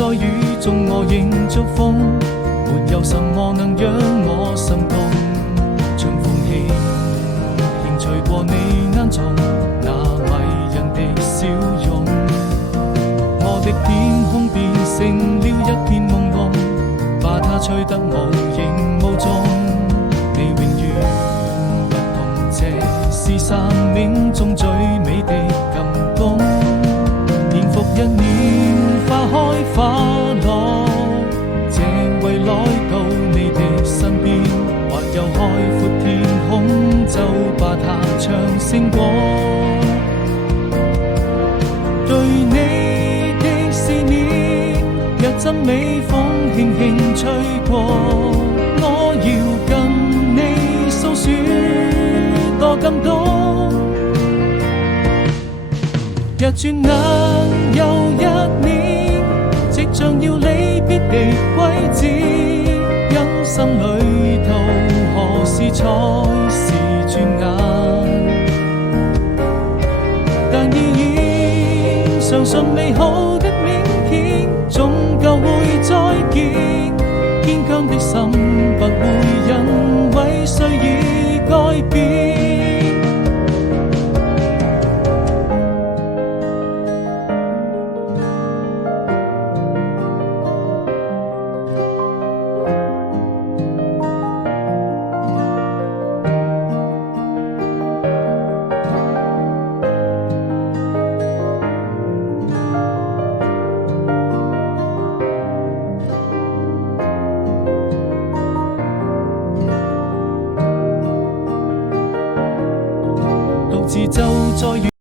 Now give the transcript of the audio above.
在雨中我仍祝福，沒有什麼能讓我心動。春風輕輕吹過你眼中那迷人的笑容，我的天空變成了一片朦朧，把它吹得無影無蹤。你永遠不同，這是生命中最美的感動。年復一年，花開花落，這為來到你的身邊，或有海闊天空，就把它唱勝過。對你的思念，若陣微風輕輕吹過，我要跟你訴說多感動。若轉眼又一年，即將要離別的季節，人生旅途何時才是轉眼？但依然相信美好的明天，終究會再見。堅強的心不會因為誰而改變。獨自走在